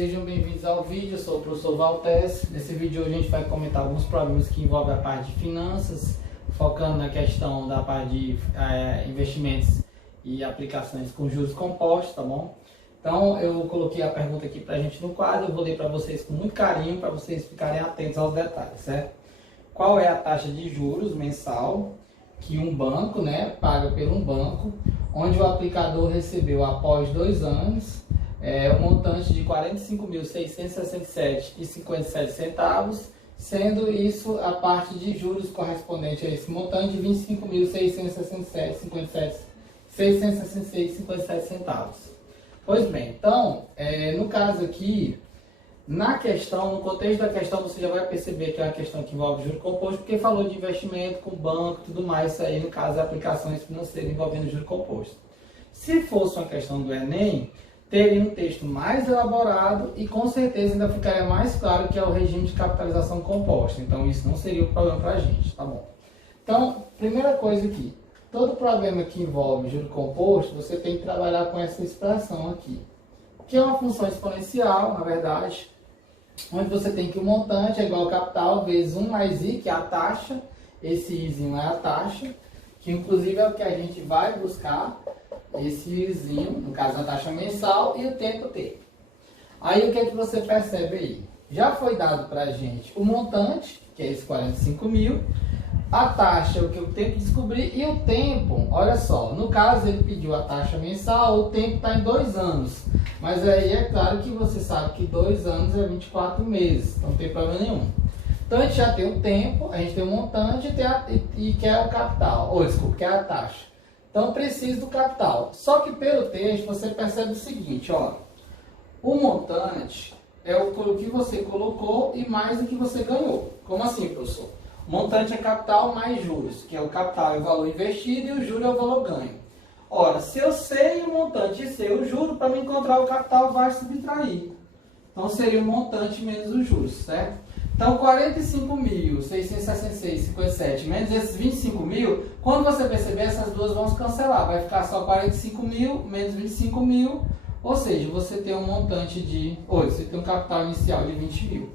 sejam bem-vindos ao vídeo. Eu sou o professor Valtes. Nesse vídeo hoje a gente vai comentar alguns problemas que envolvem a parte de finanças, focando na questão da parte de investimentos e aplicações com juros compostos, tá bom? Então eu coloquei a pergunta aqui pra gente no quadro, eu vou ler para vocês com muito carinho, para vocês ficarem atentos aos detalhes, certo? Qual é a taxa de juros mensal que um banco, paga por um banco, onde o aplicador recebeu após 2 anos um montante de R$ 45.667,57, sendo isso a parte de juros correspondente a esse montante de R$ 25.667,57. Pois bem, então, no caso aqui, na questão, no contexto da questão, você já vai perceber que é uma questão que envolve juros compostos, porque falou de investimento com banco e tudo mais, isso aí no caso é aplicações financeiras envolvendo juros compostos. Se fosse uma questão do Enem, teria um texto mais elaborado e com certeza ainda ficaria mais claro que é o regime de capitalização composta. Então isso não seria um problema para a gente, tá bom? Então, primeira coisa aqui, todo problema que envolve juro composto, você tem que trabalhar com essa expressão aqui, que é uma função exponencial, na verdade, onde você tem que o montante é igual ao capital vezes 1 mais i, que é a taxa, esse izinho é a taxa, que inclusive é o que a gente vai buscar, esse izinho, no caso a taxa mensal, e o tempo t. Aí o que é que você percebe aí? Já foi dado para a gente o montante, que é esse 45 mil, a taxa, o que eu tenho que descobrir, e o tempo, olha só, no caso ele pediu a taxa mensal, o tempo está em 2 anos. Mas aí é claro que você sabe que 2 anos é 24 meses, não tem problema nenhum. Então a gente já tem o tempo, a gente tem o montante e quer o capital, que é a taxa. Então precisa do capital. Só que pelo texto você percebe o seguinte, ó, o montante é o que você colocou e mais o que você ganhou. Como assim, professor? O montante é capital mais juros, que é o capital é o valor investido e o juro é o valor ganho. Ora, se eu sei o montante e sei o juro, para me encontrar o capital vai subtrair. Então seria o montante menos os juros, certo? Então 45.666,57 menos esses 25 mil, quando você perceber, essas duas vão se cancelar. Vai ficar só 45 mil menos 25 mil, ou seja, você tem um montante de... você tem um capital inicial de 20 mil.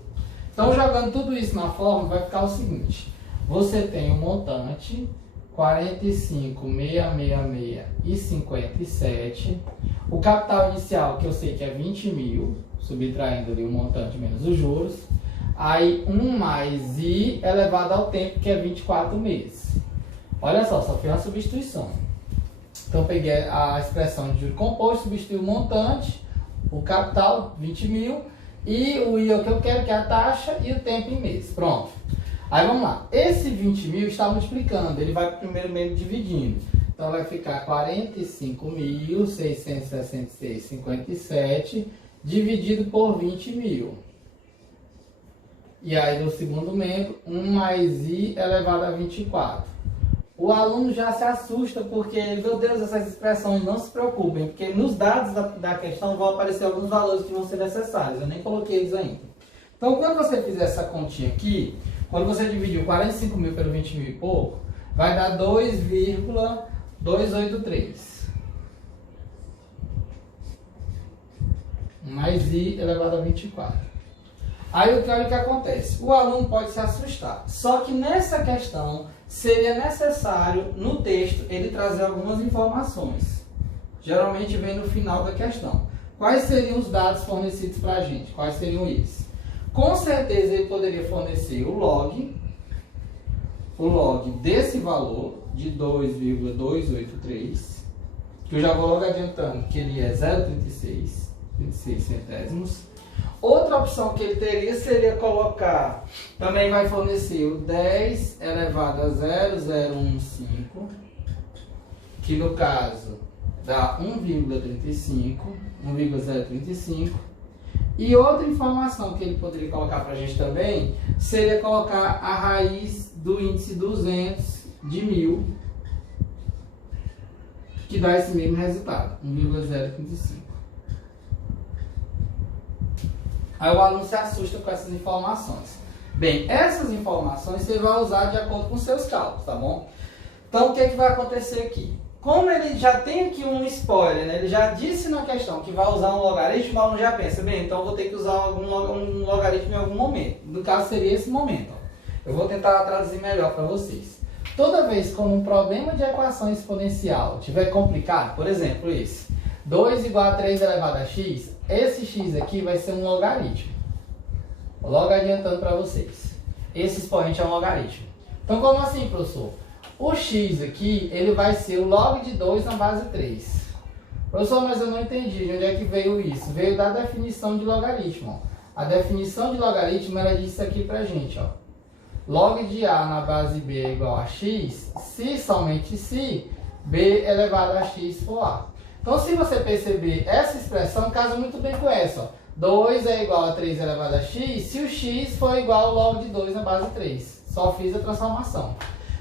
Então jogando tudo isso na fórmula, vai ficar o seguinte. Você tem um montante... 45.666,57. O capital inicial, que eu sei que é 20 mil, subtraindo ali o montante menos os juros. Aí 1 mais i elevado ao tempo, que é 24 meses. Olha só foi uma substituição. Então peguei a expressão de juro composto, substituí o montante, o capital, 20 mil, e o i é o que eu quero, que é a taxa, e o tempo em meses. Pronto. Aí vamos lá, esse 20 mil está multiplicando, ele vai para o primeiro meio dividindo. Então vai ficar 45.666,57 dividido por 20 mil. E aí no segundo membro, 1 mais i elevado a 24. O aluno já se assusta porque, meu Deus, essas expressões, não se preocupem, porque nos dados da questão vão aparecer alguns valores que vão ser necessários, eu nem coloquei eles ainda. Então quando você fizer essa continha aqui, quando você dividir 45 mil pelo 20 mil e pouco, vai dar 2,283. Mais i elevado a 24. Aí o que acontece? O aluno pode se assustar. Só que nessa questão, seria necessário, no texto, ele trazer algumas informações. Geralmente vem no final da questão. Quais seriam os dados fornecidos para a gente? Quais seriam eles? Com certeza ele poderia fornecer o log desse valor de 2,283, que eu já vou logo adiantando que ele é 0,36 centésimos. Outra opção que ele teria seria colocar, também vai fornecer o 10 elevado a 0,015, que no caso dá 1,035. E outra informação que ele poderia colocar para a gente também seria colocar a raiz do índice 200 de 1000, que dá esse mesmo resultado, 1,035. Aí o aluno se assusta com essas informações. Bem, essas informações você vai usar de acordo com seus cálculos, tá bom? Então o que vai acontecer aqui? como ele já tem aqui um spoiler, né? Ele já disse na questão que vai usar um logaritmo, o aluno já pensa, bem, então eu vou ter que usar um logaritmo em algum momento. No caso seria esse momento. Ó. Eu vou tentar traduzir melhor para vocês. Toda vez que um problema de equação exponencial tiver complicado, por exemplo, esse, 2 igual a 3 elevado a x, esse x aqui vai ser um logaritmo. Logo adiantando para vocês. Esse expoente é um logaritmo. Então, como assim, professor? O x aqui, ele vai ser o log de 2 na base 3. Professor, mas eu não entendi de onde é que veio isso. Veio da definição de logaritmo. Ó. A definição de logaritmo, ela diz isso aqui pra gente. Ó. Log de a na base b é igual a x, se somente se b elevado a x for a. Então, se você perceber, essa expressão casa muito bem com essa. Ó. 2 é igual a 3 elevado a x, se o x for igual ao log de 2 na base 3. Só fiz a transformação.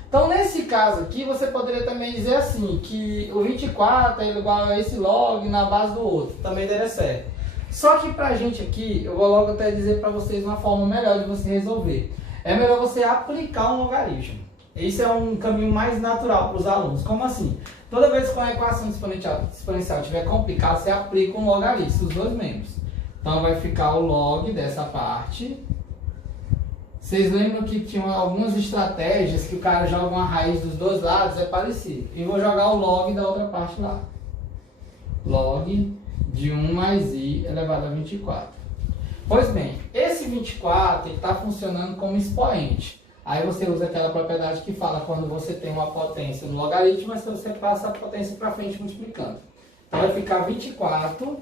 Então, nesse caso aqui, você poderia também dizer assim, que o 24 é igual a esse log na base do outro. Também daria certo. Só que pra gente aqui, eu vou logo até dizer para vocês uma forma melhor de você resolver. É melhor você aplicar um logaritmo. Esse é um caminho mais natural para os alunos. Como assim? Toda vez que uma equação exponencial estiver complicada, você aplica um logaritmo, os dois membros. Então, vai ficar o log dessa parte. Vocês lembram que tinham algumas estratégias que o cara joga uma raiz dos dois lados, é parecido. E vou jogar o log da outra parte lá. Log de 1 mais i elevado a 24. Pois bem, esse 24 está funcionando como expoente. Aí você usa aquela propriedade que fala quando você tem uma potência no logaritmo, mas você passa a potência para frente multiplicando. Então vai ficar 24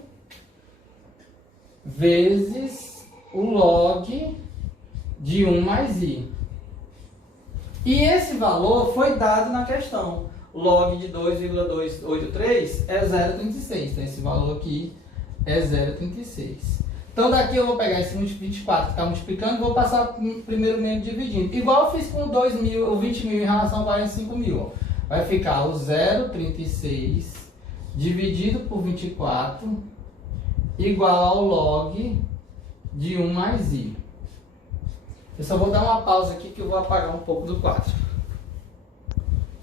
vezes o log de 1 mais i. E esse valor foi dado na questão. Log de 2,283 é 0,36. Então esse valor aqui é 0,36. Então daqui eu vou pegar esse 24 que está multiplicando e vou passar para o primeiro membro dividindo. Igual eu fiz com 2.000 ou 20.000 em relação a 45.000. Vai ficar o 0,36 dividido por 24 igual ao log de 1 mais i. Eu só vou dar uma pausa aqui que eu vou apagar um pouco do quadro.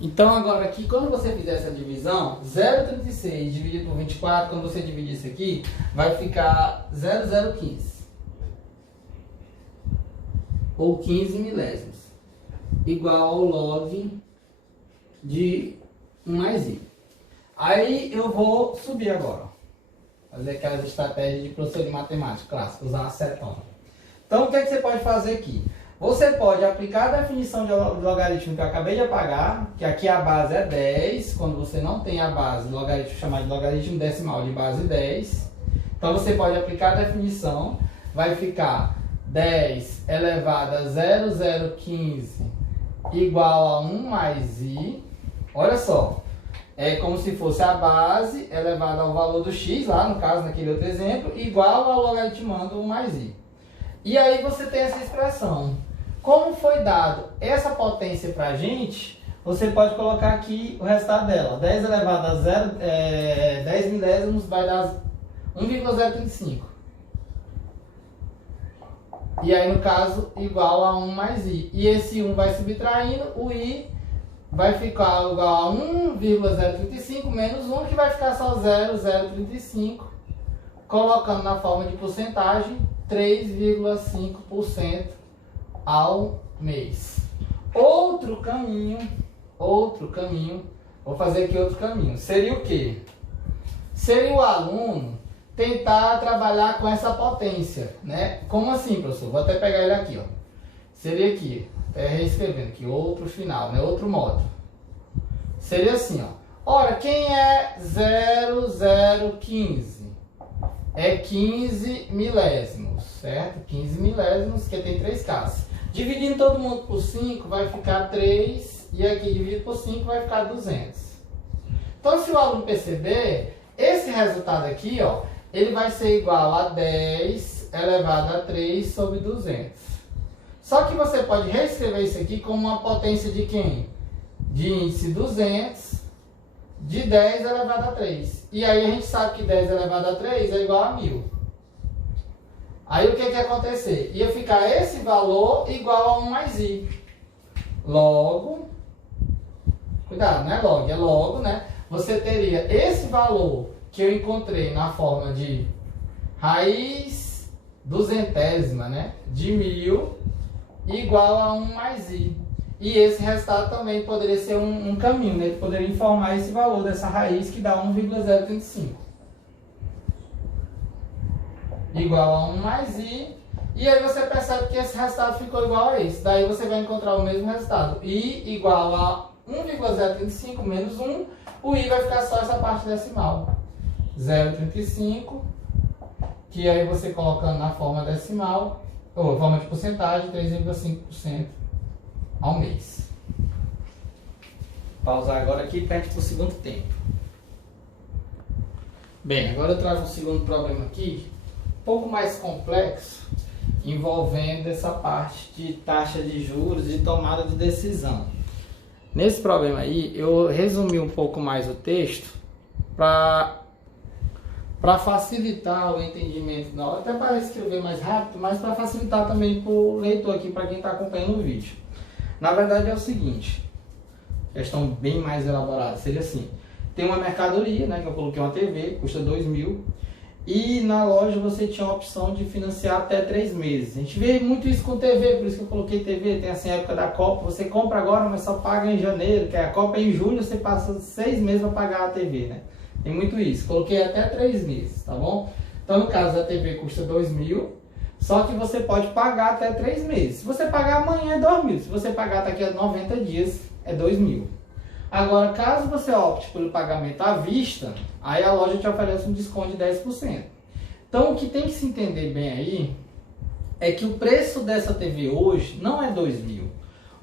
Então agora aqui, quando você fizer essa divisão, 0,36 dividido por 24, quando você dividir isso aqui, vai ficar 0,015. Ou 15 milésimos. Igual ao log de 1 mais i. Aí eu vou subir agora. Fazer aquelas estratégias de professor de matemática clássica, usar uma cetona. Então, o que é que você pode fazer aqui? Você pode aplicar a definição de logaritmo que eu acabei de apagar, que aqui a base é 10, quando você não tem a base, logaritmo chamado de logaritmo decimal de base 10. Então, você pode aplicar a definição, vai ficar 10 elevado a 0,015 igual a 1 mais i. Olha só, é como se fosse a base elevada ao valor do x, lá no caso, naquele outro exemplo, igual ao logaritmando 1 mais i. E aí você tem essa expressão. Como foi dado essa potência para a gente, você pode colocar aqui o resultado dela. 10 elevado a 10 milésimos vai dar 1,035. E aí, no caso, igual a 1 mais i. E esse 1 vai subtraindo, o i vai ficar igual a 1,035 menos 1, que vai ficar só 0,035. Colocando na forma de porcentagem, 3,5% ao mês. Outro caminho, vou fazer aqui outro caminho. Seria o quê? Seria o aluno tentar trabalhar com essa potência, né? Como assim, professor? Vou até pegar ele aqui, ó. Seria aqui, até reescrevendo aqui, outro final, né? Outro modo. Seria assim, ó. Ora, quem é 0,015? É 15 milésimos, certo? 15 milésimos, que tem 3 casas. Dividindo todo mundo por 5, vai ficar 3, e aqui dividido por 5 vai ficar 200. Então, se o aluno perceber, esse resultado aqui, ó, ele vai ser igual a 10 elevado a 3 sobre 200. Só que você pode reescrever isso aqui como uma potência de quem? De índice 200 de 10 elevado a 3. E aí a gente sabe que 10 elevado a 3 é igual a 1000. Aí o que que ia acontecer? Ia ficar esse valor igual a 1 mais i. Logo, cuidado, não é log, é logo, né? você teria esse valor que eu encontrei na forma de raiz duzentésima, né, de 1000 igual a 1 mais i. E esse resultado também poderia ser um caminho, né, que poderia informar esse valor dessa raiz que dá 1,035. Igual a 1 mais i. E aí você percebe que esse resultado ficou igual a esse. Daí você vai encontrar o mesmo resultado. I igual a 1,035 menos 1. O i vai ficar só essa parte decimal. 0,35. Que aí você colocando na forma decimal, ou forma de porcentagem, 3,5% ao mês. Pausar agora aqui para a gente ir para o segundo tempo. Bem, agora eu trago um segundo problema aqui, um pouco mais complexo, envolvendo essa parte de taxa de juros e tomada de decisão. Nesse problema aí, eu resumi um pouco mais o texto para facilitar o entendimento na hora, até para escrever mais rápido, mas para facilitar também para o leitor aqui, para quem está acompanhando o vídeo. Na verdade é o seguinte, questão bem mais elaborada, seria assim, tem uma mercadoria, né, que eu coloquei uma TV, custa 2.000, e na loja você tinha a opção de financiar até 3 meses. A gente vê muito isso com TV, por isso que eu coloquei TV, tem assim a época da Copa, você compra agora, mas só paga em janeiro, que a Copa é em julho, você passa 6 meses para pagar a TV, né? Tem muito isso, coloquei até 3 meses, tá bom? Então no caso a TV custa 2.000, só que você pode pagar até 3 meses. Se você pagar amanhã é 2.000, se você pagar daqui a 90 dias é 2.000. Agora, caso você opte pelo pagamento à vista, aí a loja te oferece um desconto de 10%. Então, o que tem que se entender bem aí é que o preço dessa TV hoje não é 2.000.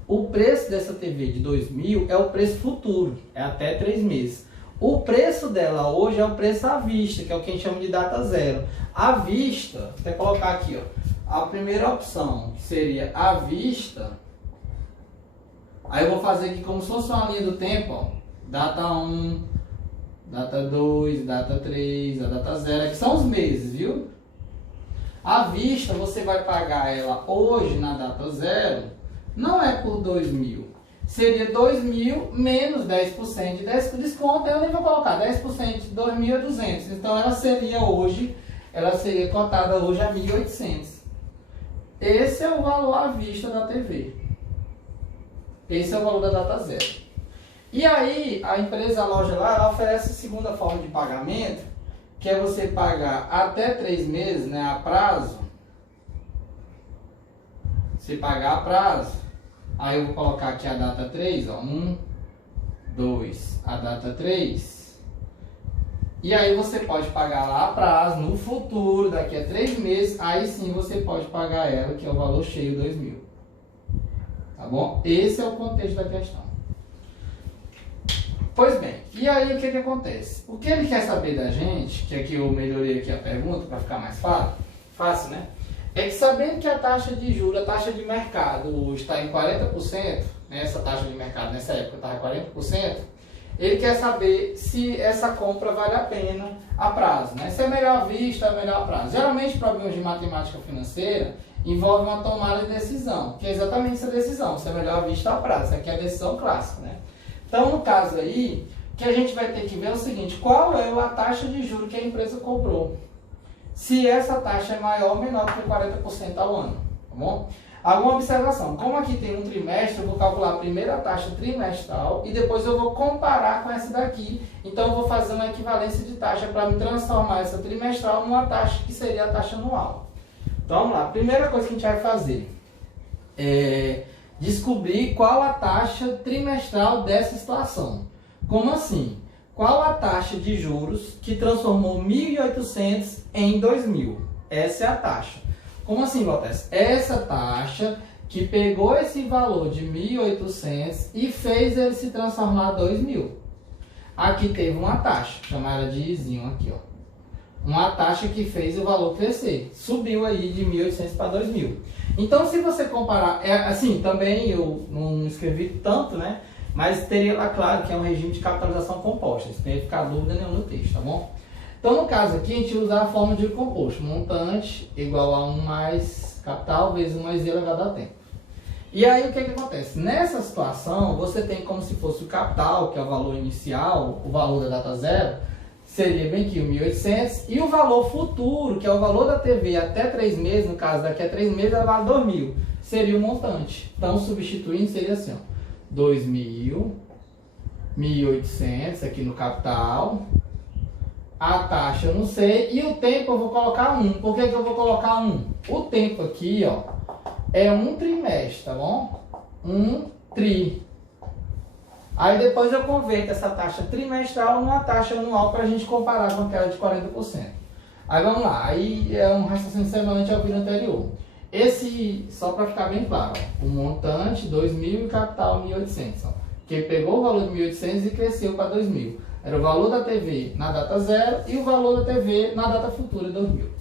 O preço dessa TV de 2.000 é o preço futuro, é até 3 meses. O preço dela hoje é o preço à vista, que é o que a gente chama de data zero. À vista, vou até colocar aqui, ó, a primeira opção seria à vista. Aí eu vou fazer aqui como se fosse uma linha do tempo, ó. Data 1, data 2, data 3, a data 0. Aqui são os meses, viu? À vista, você vai pagar ela hoje na data 0, não é por 2.000. Seria 2.000 menos 10% de desconto. Eu nem vou colocar 10% de 2.000 é 200. Então ela seria cotada hoje a 1.800. Esse é o valor à vista da TV. Esse é o valor da data zero. E aí, a empresa, a loja lá, ela oferece a segunda forma de pagamento, que é você pagar até 3 meses, né, a prazo. Você pagar a prazo. Aí eu vou colocar aqui a data 3, ó, 1, 2, a data 3. E aí você pode pagar lá a prazo, no futuro, daqui a 3 meses, aí sim você pode pagar ela, que é o valor cheio, 2.000. Tá bom? Esse é o contexto da questão. Pois bem, e aí o que que acontece? O que ele quer saber da gente, que aqui eu melhorei aqui a pergunta para ficar mais fácil, né? É que sabendo que a taxa de juros, a taxa de mercado hoje está em 40%, né? Essa taxa de mercado nessa época estava em 40%, ele quer saber se essa compra vale a pena a prazo, né? Se é melhor à vista ou é melhor a prazo. Geralmente problemas de matemática financeira envolve uma tomada de decisão, que é exatamente essa decisão, se é melhor à vista ou a prazo. Essa aqui é a decisão clássica, né? Então, no caso aí, o que a gente vai ter que ver é o seguinte, qual é a taxa de juros que a empresa comprou? Se essa taxa é maior ou menor que 40% ao ano, tá bom? Alguma observação, como aqui tem um trimestre, eu vou calcular a primeira taxa trimestral e depois eu vou comparar com essa daqui, então eu vou fazer uma equivalência de taxa para me transformar essa trimestral numa taxa que seria a taxa anual. Então vamos lá, a primeira coisa que a gente vai fazer é descobrir qual a taxa trimestral dessa situação. Como assim? Qual a taxa de juros que transformou 1.800 em 2.000? Essa é a taxa. Como assim, Valtes? Essa taxa que pegou esse valor de 1.800 e fez ele se transformar em 2.000. Aqui teve uma taxa, chamada de Izinho aqui, ó. Uma taxa que fez o valor crescer. Subiu aí de 1.800 para 2.000. Então, se você comparar, assim, também eu não escrevi tanto, né? Mas teria lá claro que é um regime de capitalização composta. Isso não ia ficar dúvida nenhuma no texto, tá bom? Então, no caso aqui, a gente usa a forma de composto. Montante igual a 1 mais capital vezes 1 mais i elevado a tempo. E aí o que acontece? Nessa situação, você tem como se fosse o capital, que é o valor inicial, o valor da data zero, seria bem aqui o 1.800, e o valor futuro, que é o valor da TV até 3 meses, no caso daqui a 3 meses, ela vale 2.000, seria o montante. Então, substituindo, seria assim, ó, 2.000, 1.800 aqui no capital, a taxa eu não sei, e o tempo eu vou colocar 1. Por que eu vou colocar 1? O tempo aqui, ó, é um trimestre, tá bom? Um tri. Aí depois eu converto essa taxa trimestral numa taxa anual para a gente comparar com aquela de 40%. Aí vamos lá, aí é um raciocínio semelhante ao vídeo anterior. Esse, só para ficar bem claro, ó, o montante 2.000 e o capital 1.800. Ó, que pegou o valor de 1.800 e cresceu para 2.000. Era o valor da TV na data zero e o valor da TV na data futura 2.000.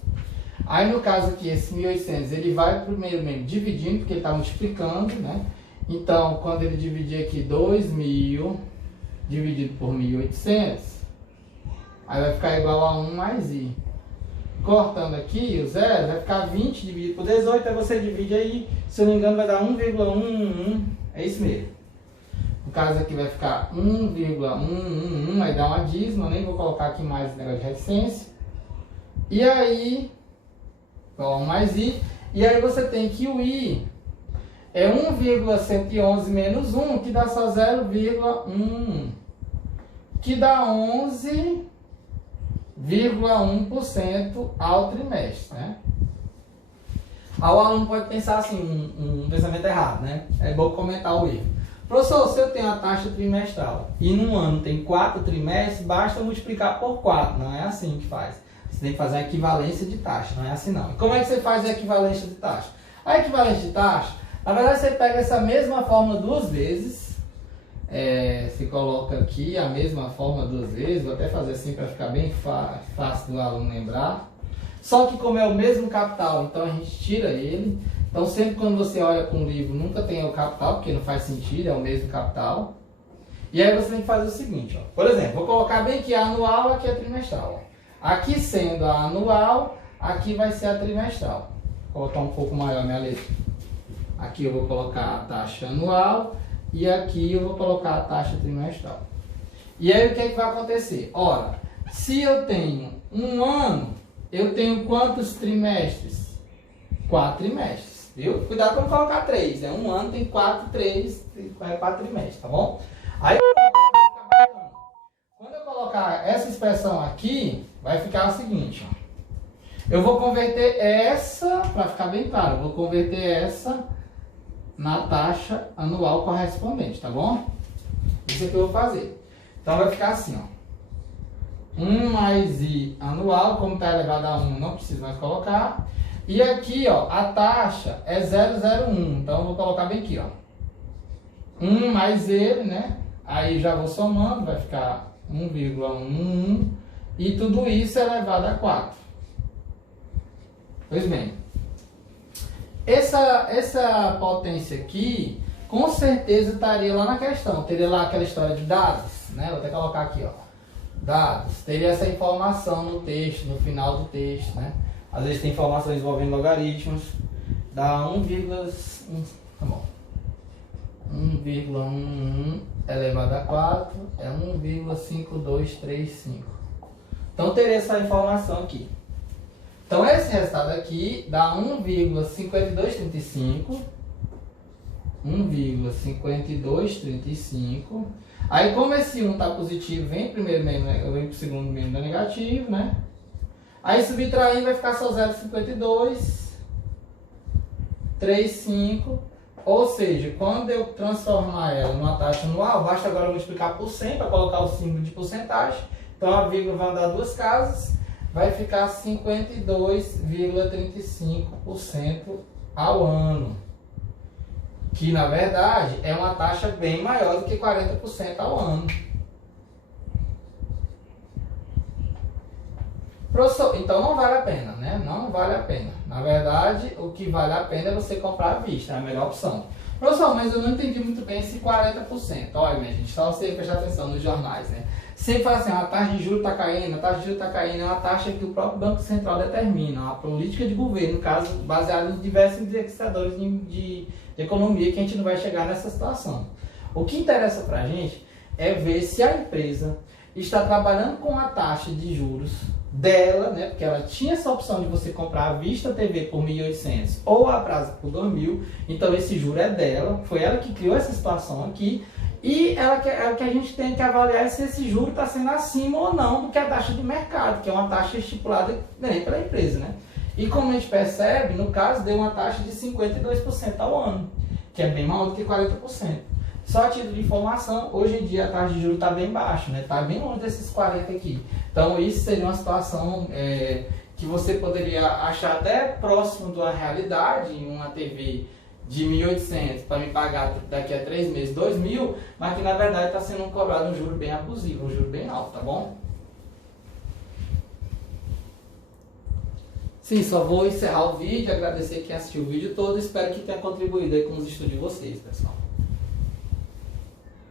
Aí no caso aqui, esse 1.800, ele vai primeiro mesmo dividindo, porque ele está multiplicando, né? Então, quando ele dividir aqui 2.000 dividido por 1.800, aí vai ficar igual a 1 mais I. Cortando aqui o zero, vai ficar 20 dividido por 18, aí você divide aí, se eu não me engano vai dar 1,111, é isso mesmo. No caso aqui vai ficar 1,111, aí dá uma dízima, nem vou colocar aqui mais o negócio de reticência. E aí, 1 mais I, e aí você tem que o I é 1,111 menos 1, que dá só 0,11, que dá 11,1% ao trimestre, né? Aí o aluno pode pensar assim, um pensamento errado, né? É bom comentar o erro. Professor, se eu tenho a taxa trimestral e num ano tem 4 trimestres, basta multiplicar por 4. Não é assim que faz. Você tem que fazer a equivalência de taxa, não é assim não. E como é que você faz a equivalência de taxa? A equivalência de taxa, na verdade você pega essa mesma fórmula 2 vezes, se coloca aqui a mesma fórmula 2 vezes, vou até fazer assim para ficar bem fácil do aluno lembrar. Só que como é o mesmo capital, então a gente tira ele. Então sempre quando você olha para um livro, nunca tem o capital, porque não faz sentido, é o mesmo capital. E aí você tem que fazer o seguinte, ó. Por exemplo, vou colocar bem aqui a anual, aqui a trimestral. Ó. Aqui sendo a anual, aqui vai ser a trimestral. Vou colocar um pouco maior a minha letra. Aqui eu vou colocar a taxa anual e aqui eu vou colocar a taxa trimestral. E aí o que é que vai acontecer? Ora, se eu tenho um ano, eu tenho quantos trimestres? 4 trimestres, viu? Cuidado para não colocar 3, né? Um ano tem 4 trimestres, tá bom? Aí quando eu colocar essa expressão aqui, vai ficar o seguinte, ó. Eu vou converter essa, para ficar bem claro, eu vou converter essa na taxa anual correspondente, tá bom? Isso é que eu vou fazer. Então vai ficar assim, ó. 1 mais I anual, como está elevado a 1, não preciso mais colocar. E aqui, ó, a taxa é 0,01, então eu vou colocar bem aqui, ó. 1 mais ele, né? Aí já vou somando, vai ficar 1,11 e tudo isso é elevado a 4. Pois bem, essa potência aqui, com certeza estaria lá na questão, teria lá aquela história de dados, né? Vou até colocar aqui, ó, dados, teria essa informação no texto, no final do texto, né? Às vezes tem informações envolvendo logaritmos, dá 1,1, tá bom, 1,11 elevado a 4 é 1,5235. Então teria essa informação aqui. Então esse resultado aqui dá 1,5235. 1,5235. Aí como esse 1 está positivo, vem primeiro mesmo, né? Eu venho para o segundo mesmo da negativo, né? Aí subtraindo vai ficar só 0,5235. Ou seja, quando eu transformar ela numa taxa anual, basta agora multiplicar por 100 para colocar o símbolo de porcentagem. Então a vírgula vai andar 2 casas, vai ficar 52,35% ao ano. Que na verdade é uma taxa bem maior do que 40% ao ano. Professor, então não vale a pena, né? Não vale a pena. Na verdade, o que vale a pena é você comprar à vista, é a melhor opção. Professor, mas eu não entendi muito bem esse 40%. Olha, minha gente, só você prestar atenção nos jornais, né? Sempre fala assim, a taxa de juros está caindo, a taxa de juros está caindo, é uma taxa que o próprio Banco Central determina, uma política de governo, no caso, baseada em diversos indicadores de economia, que a gente não vai chegar nessa situação. O que interessa para a gente é ver se a empresa está trabalhando com a taxa de juros dela, né, porque ela tinha essa opção de você comprar a vista TV por 1.800 ou a prazo por 2.000, então esse juro é dela, foi ela que criou essa situação aqui, e o que a gente tem que avaliar é se esse juro está sendo acima ou não do que a taxa de mercado, que é uma taxa estipulada pela empresa, né? E como a gente percebe, no caso deu uma taxa de 52% ao ano, que é bem maior do que 40%. Só a título de informação, hoje em dia a taxa de juros está bem baixa, né? Está bem longe desses 40 aqui. Então isso seria uma situação que você poderia achar até próximo da realidade, em uma TV de 1.800 para me pagar daqui a 3 meses 2.000, mas que na verdade está sendo cobrado um juro bem abusivo, um juro bem alto, tá bom? Sim, só vou encerrar o vídeo, agradecer quem assistiu o vídeo todo, espero que tenha contribuído aí com os estudos de vocês, pessoal.